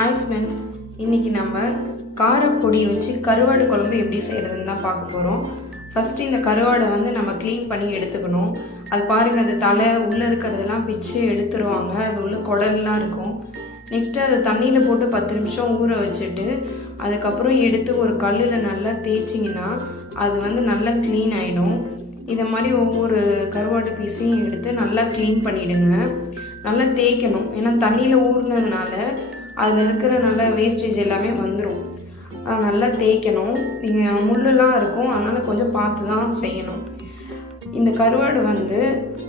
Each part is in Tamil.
ஹாய் ஃப்ரெண்ட்ஸ், இன்றைக்கி நம்ம காரப்பொடி வச்சு கருவாடு குழம்பு எப்படி செய்கிறதுன்னு தான் பார்க்க போகிறோம். ஃபஸ்ட்டு இந்த கருவாடை நம்ம க்ளீன் பண்ணி எடுத்துக்கணும். அது பாருங்கள், அது தலை உள்ளே இருக்கிறதெல்லாம் பிச்சு எடுத்துருவாங்க. அது உள்ள குடல்லாம் இருக்கும். நெக்ஸ்ட்டு அதை தண்ணியில் போட்டு 10 நிமிஷம் ஊற வச்சுட்டு அதுக்கப்புறம் எடுத்து ஒரு கல்லில் நல்லா தேய்ச்சிங்கன்னா அது நல்லா க்ளீன் ஆகிடும். இதை மாதிரி ஒவ்வொரு கருவாடு பீஸையும் எடுத்து நல்லா க்ளீன் பண்ணிவிடுங்க. நல்லா தேய்க்கணும், ஏன்னா தண்ணியில் ஊறினதுனால அதில் இருக்கிற நல்ல வேஸ்டேஜ் எல்லாமே வந்துடும். நல்லா தேய்க்கணும். நீங்கள் முள்ளெலாம் இருக்கும், அதனால் கொஞ்சம் பார்த்து தான் செய்யணும். இந்த கருவாடு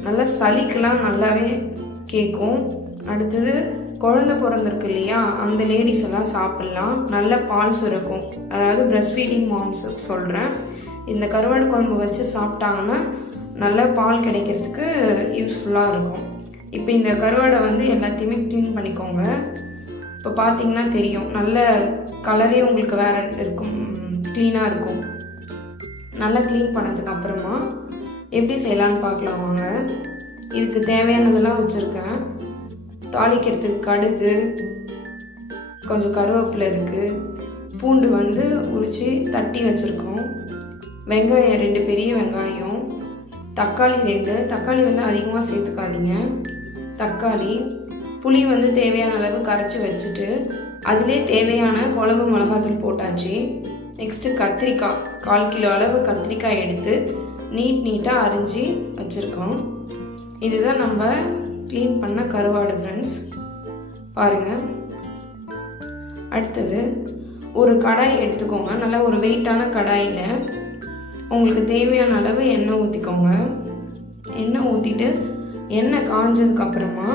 நல்லா சளிக்கெலாம் நல்லாவே கேட்கும். அடுத்தது குழந்தை பிறந்திருக்கு இல்லையா, அந்த லேடிஸ் எல்லாம் சாப்பிட்லாம். நல்ல பால் சுரக்கும், அதாவது பிரஸ்ட் ஃபீடிங் மாம்ஸுக்கு சொல்கிறேன். இந்த கருவாடு குழம்பு வச்சு சாப்பிட்டாங்கன்னா நல்லா பால் கிடைக்கிறதுக்கு யூஸ்ஃபுல்லாக இருக்கும். இப்போ இந்த கருவாடை எல்லாத்தையுமே க்ளீன் பண்ணிக்கோங்க. இப்போ பார்த்தீங்கன்னா தெரியும், நல்ல கலரே உங்களுக்கு வேறு இருக்கும், க்ளீனாக இருக்கும். நல்லா க்ளீன் பண்ணதுக்கு அப்புறமா எப்படி செய்யலான்னு பார்க்கலாம் வாங்க. இதுக்கு தேவையானதெல்லாம் வச்சுருக்கேன். தாளிக்கிறதுக்கு கடுகு, கொஞ்சம் கருவேப்பிலை இருக்குது, பூண்டு உரித்து தட்டி வச்சுருக்கோம், வெங்காயம் 2 பெரிய வெங்காயம், தக்காளி 2, தக்காளி அதிகமாக சேர்த்துக்காதீங்க. தக்காளி, புளி தேவையான அளவு கரைச்சி வச்சுட்டு அதிலே தேவையான குழம்பு மிளகாத்தூள் போட்டாச்சு. நெக்ஸ்ட்டு கத்திரிக்காய், 1/4 கிலோ அளவு கத்திரிக்காய் எடுத்து நீட்டாக அரிஞ்சு வச்சுருக்கோம். இதுதான் நம்ம க்ளீன் பண்ண கருவாடு ஃப்ரெண்ட்ஸ், பாருங்கள். அடுத்தது ஒரு கடாய் எடுத்துக்கோங்க. நல்லா ஒரு வெயிட்டான கடாயில் உங்களுக்கு தேவையான அளவு எண்ணெய் ஊற்றிக்கோங்க. எண்ணெய் ஊற்றிட்டு எண்ணெய் காஞ்சதுக்கப்புறமா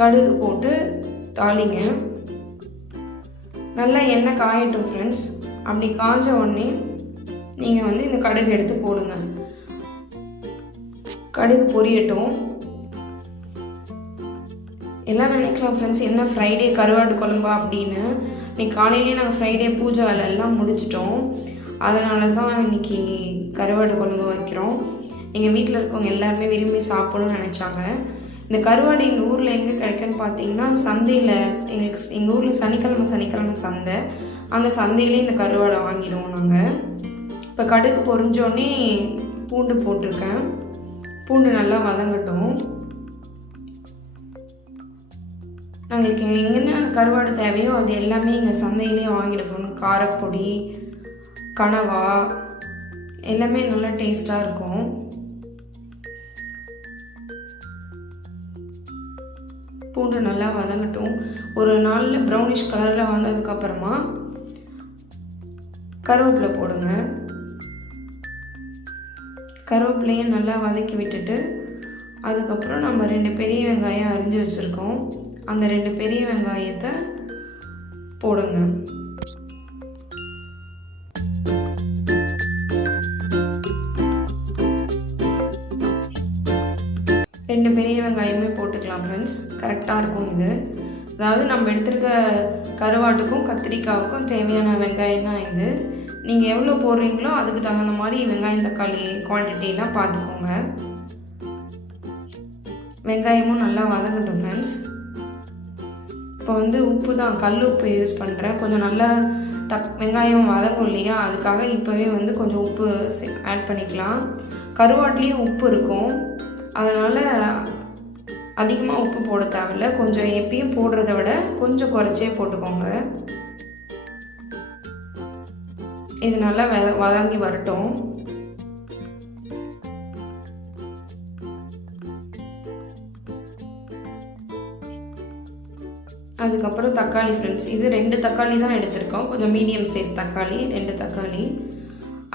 கடுகு போட்டு தாளிங்க. நல்லா எண்ணெய் காயட்டும் ஃப்ரெண்ட்ஸ். அப்படி காஞ்ச உடனே நீங்கள் இந்த கடுகு எடுத்து போடுங்க. கடுகு பொரியட்டும். எல்லாம் நினைக்கலாம் ஃப்ரெண்ட்ஸ், என்ன ஃப்ரைடே கருவாடு குழம்பா அப்படின்னு. இன்னைக்கு காலையிலேயே நாங்கள் ஃப்ரைடே பூஜை வேலை எல்லாம் முடிச்சிட்டோம். அதனால தான் இன்றைக்கி கருவாடு குழம்பு வைக்கிறோம். எங்கள் வீட்டில் இருக்கவங்க எல்லாருமே விரும்பி சாப்பிடணும்னு நினச்சாங்க. இந்த கருவாடு எங்கள் ஊரில் எங்கே கிடைக்குன்னு பார்த்தீங்கன்னா சந்தையில், எங்கள் ஊரில் சனிக்கிழமை சந்தை, அந்த சந்தையிலே இந்த கருவாடை வாங்கிடுவோம் நாங்கள். இப்போ கடுகு பொரிஞ்சோடனே பூண்டு போட்டிருக்கேன். பூண்டு நல்லா வதங்கட்டும். நாங்களுக்கு எங்கன்னா கருவாடு தேவையோ அது எல்லாமே எங்கள் சந்தையிலே வாங்கிடுவோம். காரப்பொடி, கனவா எல்லாமே நல்லா டேஸ்ட்டாக இருக்கும். பூண்டு நல்லா வதங்கட்டும். ஒரு நல்ல ப்ரௌனிஷ் கலரில் வந்ததுக்கப்புறமா கருவேப்பிலை போடுங்க. கருவேப்பிலையும் நல்லா வதக்கி விட்டுட்டு அதுக்கப்புறம் நம்ம 2 பெரிய வெங்காயம் அரிஞ்சு வச்சுருக்கோம். அந்த 2 பெரிய வெங்காயத்தை போடுங்க. ரெண்டு பெரிய வெங்காயமே போட்டுக்கலாம் ஃப்ரெண்ட்ஸ், கரெக்டாக இருக்கும் இது. அதாவது நம்ம எடுத்துருக்க கருவாட்டுக்கும் கத்திரிக்காவுக்கும் தேவையான வெங்காயம் தான் இது. நீங்கள் எவ்வளோ போடுறீங்களோ அதுக்கு தகுந்த மாதிரி வெங்காயம் தக்காளி குவான்டிட்டிலாம் பார்த்துக்கோங்க. வெங்காயமும் நல்லா வதங்கட்டும் ஃப்ரெண்ட்ஸ். இப்போ உப்பு தான், கல் உப்பு யூஸ் பண்ணுறேன். கொஞ்சம் நல்லா வெங்காயம் வதங்கும் இல்லையா, அதுக்காக இப்போவே கொஞ்சம் உப்பு ஆட் பண்ணிக்கலாம். கருவாட்டிலையும் உப்பு இருக்கும், அதனால் அதிகமாக உப்பு போட தேவையில்ல. கொஞ்சம் எப்பயும் போடுறத விட கொஞ்சம் குறைச்சே போட்டுக்கோங்க. இது நல்லா வதங்கி வரட்டும். அதுக்கப்புறம் தக்காளி ஃப்ரெண்ட்ஸ், இது 2 தக்காளி தான் எடுத்திருக்கோம். கொஞ்சம் மீடியம் சைஸ் தக்காளி, 2 தக்காளி.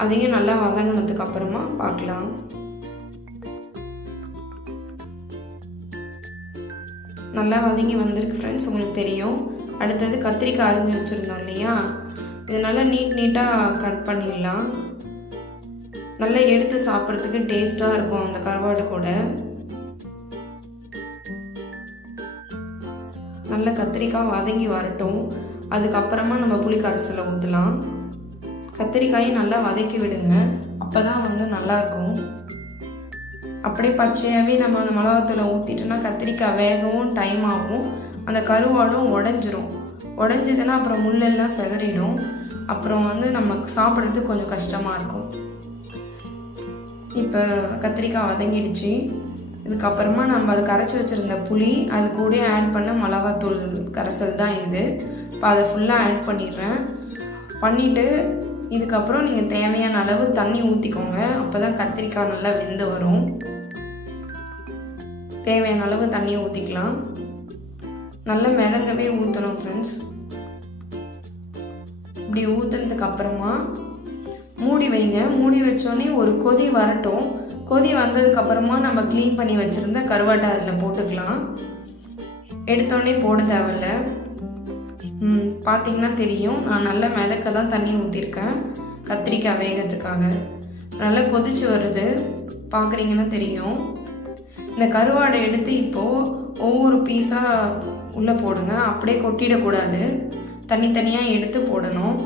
அதையும் நல்லா வதங்கினதுக்கு அப்புறமா பார்க்கலாம். நல்லா வதங்கி வந்திருக்கு ஃப்ரெண்ட்ஸ், உங்களுக்கு தெரியும். அடுத்தது கத்திரிக்காய் அரிஞ்சு வச்சுருந்தோம் இல்லையா, இது நல்லா நீட்டாக கட் பண்ணிடலாம். நல்லா எடுத்து சாப்பிட்றதுக்கு டேஸ்ட்டாக இருக்கும் அந்த கருவாடு கூட. நல்லா கத்திரிக்காய் வதங்கி வரட்டும். அதுக்கப்புறமா நம்ம புளி கரைசலை ஊற்றலாம். கத்திரிக்காயும் நல்லா வதக்கி விடுங்க, அப்போ தான் நல்லாயிருக்கும். அப்படியே பச்சையாகவே நம்ம அந்த மிளகாத்தூளை ஊற்றிட்டோன்னா கத்திரிக்காய் வேகவும் டைம் ஆகும், அந்த கருவாடும் உடஞ்சிரும். உடஞ்சதுன்னா அப்புறம் முள்ளெல்லாம் சிதறிடும். அப்புறம் வந்து நமக்கு சாப்பிட்றதுக்கு கொஞ்சம் கஷ்டமாக இருக்கும். இப்போ கத்திரிக்காய் வதங்கிடுச்சு. இதுக்கப்புறமா நம்ம அது கரைச்சி வச்சுருந்த புளி, அது கூட ஆட் பண்ண மிளகாத்தூள் கரைசல் தான் இது. இப்போ அதை ஃபுல்லாக ஆட் பண்ணிடுறேன். பண்ணிவிட்டு இதுக்கப்புறம் நீங்கள் தேவையான அளவு தண்ணி ஊற்றிக்கோங்க. அப்போ தான் கத்திரிக்காய் நல்லா வெந்து வரும். தேவையான அளவு தண்ணியை ஊற்றிக்கலாம். நல்லா மிதங்கவே ஊற்றணும் ஃப்ரெண்ட்ஸ். இப்படி ஊற்றுனதுக்கு அப்புறமா மூடி வைங்க. மூடி வச்சோடனே ஒரு கொதி வரட்டும். கொதி வந்ததுக்கப்புறமா நம்ம க்ளீன் பண்ணி வச்சுருந்த கருவாட்டை அதில் போட்டுக்கலாம். எடுத்தோடனே போட தேவையில்ல. பார்த்தீங்கன்னா தெரியும், நான் நல்லா மிதக்க தான் தண்ணி ஊற்றிருக்கேன் கத்திரிக்காய் வேகத்துக்காக. நல்லா கொதிச்சு வருது, பார்க்குறீங்கன்னா தெரியும். இந்த கருவாடை எடுத்து இப்போது ஒவ்வொரு பீஸாக உள்ளே போடுங்க. அப்படியே கொட்டிடக்கூடாது, தனித்தனியாக எடுத்து போடணும்.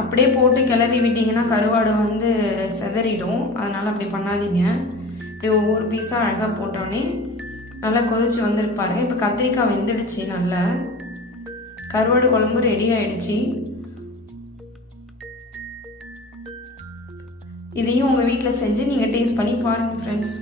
அப்படியே போட்டு கிளறி விட்டிங்கன்னா கருவாடை வந்து சிதறிடும். அதனால் அப்படி பண்ணாதீங்க. இப்படி ஒவ்வொரு பீஸாக அழகாக போட்டோன்னே நல்லா கொதிச்சு வந்துருப்பாருங்க. இப்போ கத்திரிக்காய் வெந்துடுச்சு. நல்லா கருவாடு குழம்பு ரெடி ஆகிடுச்சு. இதையும் உங்கள் வீட்டில் செஞ்சு நீங்கள் டேஸ்ட் பண்ணி பாருங்கள் ஃப்ரெண்ட்ஸ்.